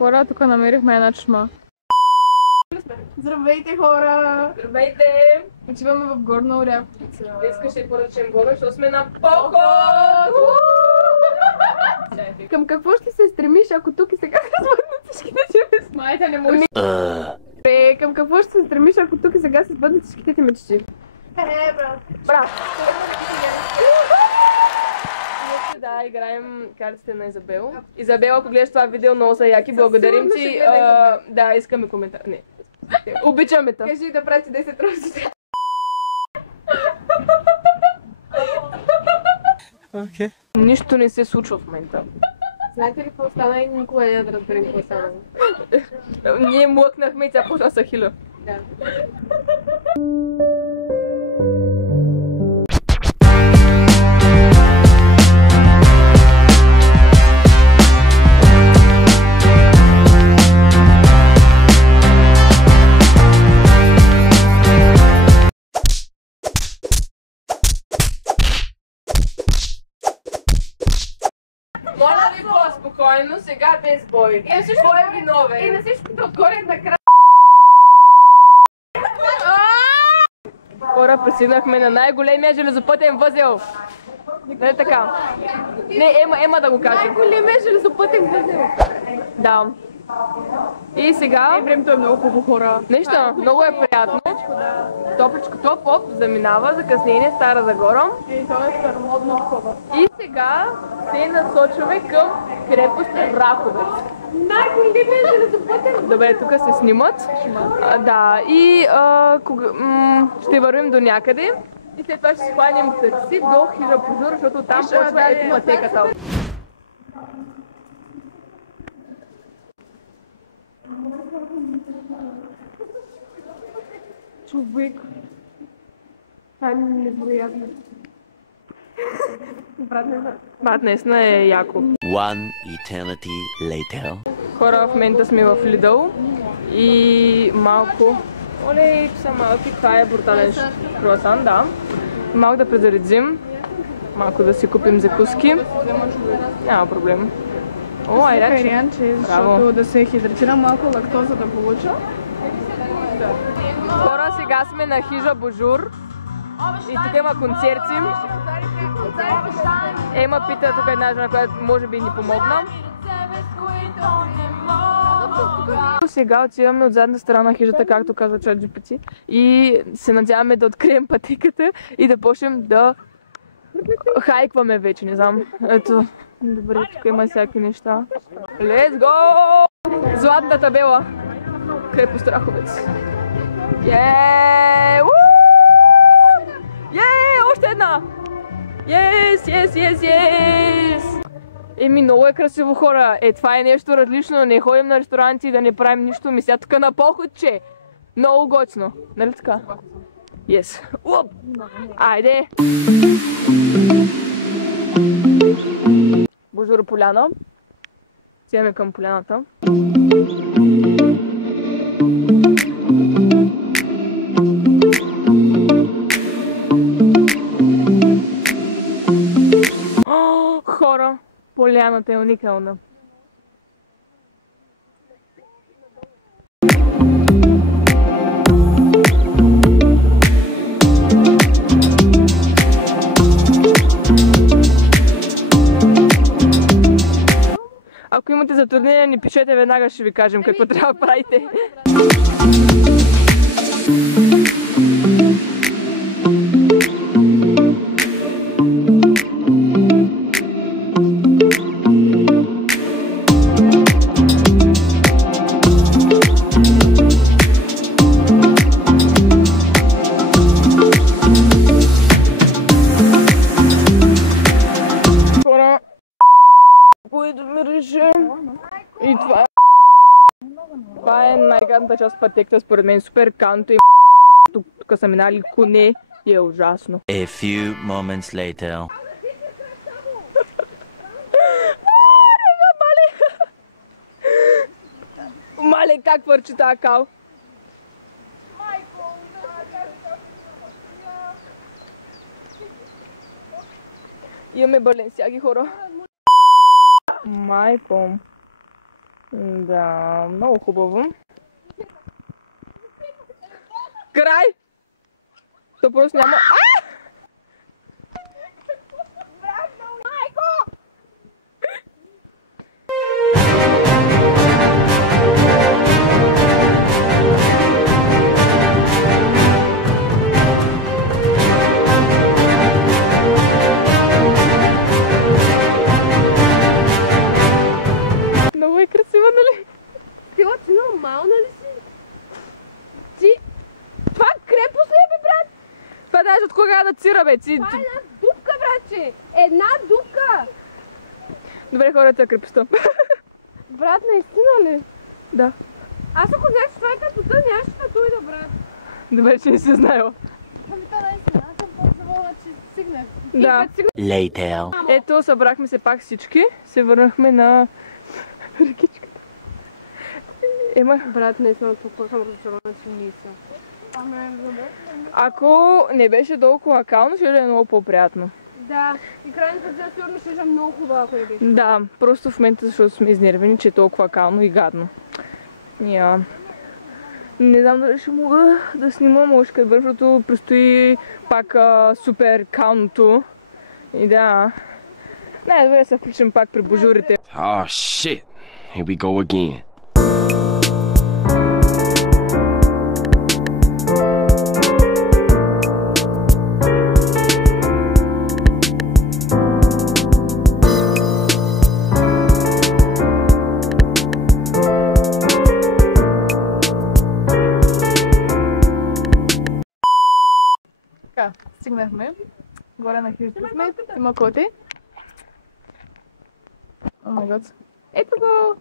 Хора, тук намерихме една чума. Здравейте, хора! Здравейте! Отиваме в Горна Оряховица. Днеска ще поръчам Бога, защото сме на поход! Към какво ще се стремиш, ако тук и сега сбъднат всичките ти мечти? Майта не може. Към какво ще се стремиш, ако тук и сега се сбъднат всичките ти мечти? Брат! Браво! Да, играем картите на Изабел. Изабел, ако гледаш това видео, много са яки, благодарим ти. Да, искаме коментар. Не. Обичаме те. Кажи да прати 10 рози. Okay. Нищо не се случва в момента. Знаете ли какво стана и никога не да разберем какво стана? Ние млъкнахме и тя почва са хиля. Да. Моля ви по-спокойно, сега без бой. Кой е виновен? И на всичкото отгоре накрая. Хора, пристигнахме на най-големия железопътен възел. Нали така? Не, Ема да го каже. Най-големия железопътен възел. Да. И сега... Времето е много хубаво, хора. Нещо, много е приятно. Топличко топ-оп заминава, закъснение Стара Загора. И това е старомодно такова. И сега се насочваме към крепост Раховец. Най-големия железопътен. Добре, тук се снимат. Да, и ще вървим до някъде. И след това ще си хванем такси до хижа Пожур, защото там почва ето пътеката. Човек. Това е невероятно. Брат, наистина е яко. One eternity later. Хора, в момента сме в Лидъл и малко... Оле, са малки, това е брутален круасан, да. Малко да презаредим, малко да си купим закуски. Няма проблем. О, айраче. Варианче, защото да се хидратира малко лактоза да получа. Хора, сега сме на хижа Божур и тук има концерти. Ема пита тук една жена, която може би ни помогна. Сега отиваме от задната страна на хижата, както казва ChatGPT, и се надяваме да открием пътеката и да почнем да хайкваме вече, не знам. Ето, добре, тук има всякакви неща. Let's go! Златната табела. Крепост Раховец. Еее! Още една! Yes! Еми, много е красиво, хора. Това е нещо различно. Не ходим на ресторанти да не правим нищо. Ми сега тук на походче. Много готино. Нали така? Yes. Уоп! Айде! Божур поляна. Отиваме към поляната. Хора, поляната е уникална. Ако имате затруднения, ни пишете, веднага ще ви кажем какво трябва да правите. И това е най-гадната част от пътеката, според мен. Супер канто и тук са минали коне и е ужасно. A few moments later. Мале, как върчи тази кал? Имаме Баленсиаги, хора. Майко. Да, много хубаво. Край! То просто няма... Много е красива, нали? Ти още нормална ли си? Ти... Това крепост ли е, бе, брат? Това даже от кога да цира, бе? Това е една дупка, братче! Една дупка! Добре, хората, крепостта. Брат, наистина ли? Да. Аз ако знаеш, това е като тън, нямаше да дойда, брат. Добре, че не си знаела. Ами то наистина, аз съм по-заволна, че стигнах. Да. Later. Ето, събрахме се пак всички. Се върнахме на ръкичката. Брат, наистина толкова съм разочарована, че не съм. Ако не беше толкова кално, ще е много по-приятно. Да, и крайната път сигурно ще е много хубава, ако я беше. Да, просто в момента, защото сме изнервени, че е толкова кално и гадно. Не знам дали ще мога да снимам още къде, защото предстои пак супер калното. И да, най-добре да се включим пак при божурите. Oh shit. Here we go again. Така, стигнахме. Горе на хижата сме. Има коти. О май гад. Ето го!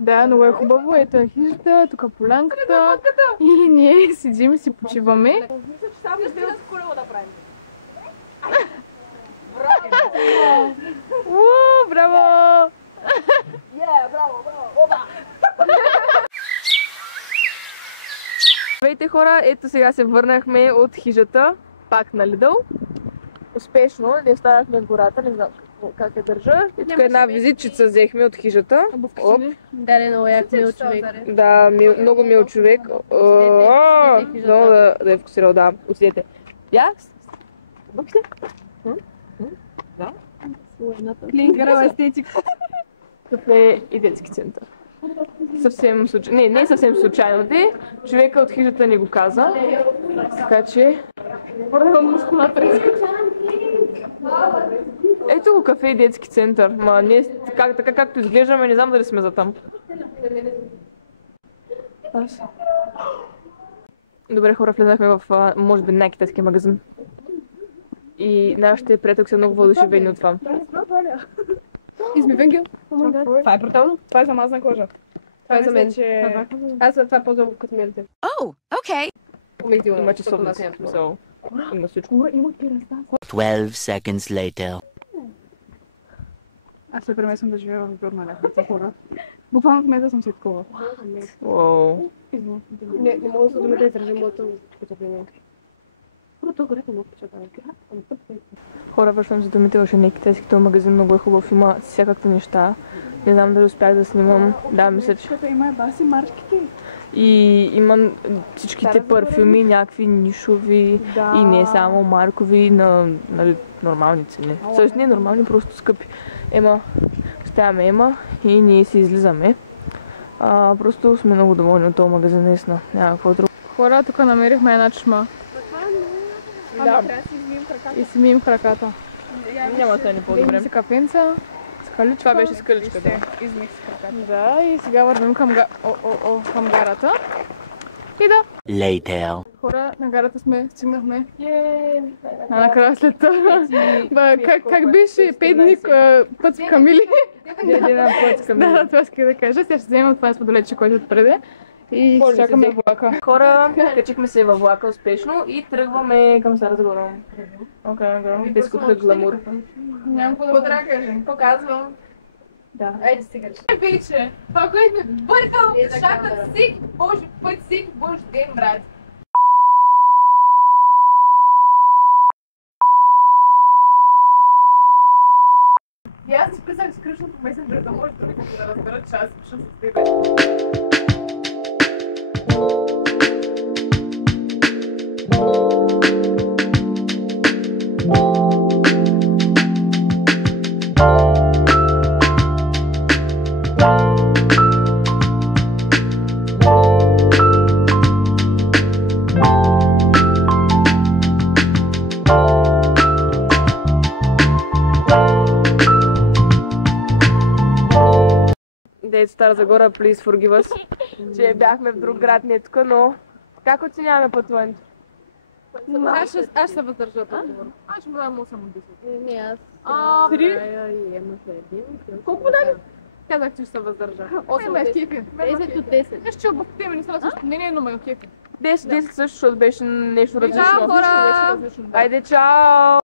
Да, много е хубаво. Ето е хижата, тук полянката. И ние седим и си почиваме. Мисля, че само ще да колело да правим. Браво! Здравейте, хора, ето сега се върнахме от хижата, пак на Лидъл. Успешно, не останахме в гората, не знам как я държа. И тук една визитчица взехме от хижата. Оп. Да, много як мил човек. Да, много мил човек. Много да е фокусирал, да. Отидете. Я? Буксте? Да. Клинкърова естетика. Тук е и детски център. Съвсем случайно. Не съвсем случайно. Човека от хижата ни го каза. Така че... Ето го кафе и детски център. Ма ние така както изглеждаме, не знам дали сме за там. Добре, хора, влезнахме в, може би, най-китайски магазин. И нашите приятелки са много въодушевени от това. Измивен това е брутално. Това е замазана кожа. Това е за мен. Аз за това ползвам като мелите. Oh, okay. Има часовница, смисъл. Има всичко. 12 seconds later. Аз се премествам да живея в горна ляхница, хора. Буквално в момента съм си такова. Уоу. Не мога да се думите да изража моето впечатление. Първото горето много впечатление. Хора, вършвам за думите, въобще не китайски, този магазин много е хубав, има всякакви неща. Не знам дали успях да снимам. Да, мисля, че... Има баси марките. И има всичките парфюми, някакви нишови и не само маркови на нормални цени. Също не нормални, просто скъпи. Оставяме и ние си излизаме. Просто сме много доволни от този магазин, наистина. Няма какво друго. Хора, тук намерихме една чешма. Да. И си мием краката. Няма да ни по-добре. Си кафенца. Скаличка. Това беше скаличка, да. Измих с краката. Да, и сега вървим към гарата. И да. Later. Хора, на гарата сме, стигнахме. Накрая след това. Как беше 5 дни път с Камили? Един път с Камили. Да, това исках да кажа. Сега ще вземем това споделече, който отпреде. И чакаме влака. Хора, качихме се във влака успешно и тръгваме към Стара Загора. Окей, без купа гламур. Нямам какво да кажем. Показвам. Да. Айде сега. Вече, това, което ме бъркал, шахта всеки божи път, всеки божи ден, брат. И аз си призах, скръщам по месенджер, да може другите да разберат, че аз пиша с тебе. Дейт Стара Загора, please forgive us, че бяхме в друг град нетка, но как оценяваме пътуването? Аз ще се въздържа от отговор. Аз ще му дам 8 от 10. Не, аз. 3? Колко даде? Казах, че ще се въздържа. 8 ме кефи. 10 от 10. Нещо, че обохте ми не са също мнение, но ме кефи. 10 също, защото беше нещо различно. Чао, хора! Айде, чао!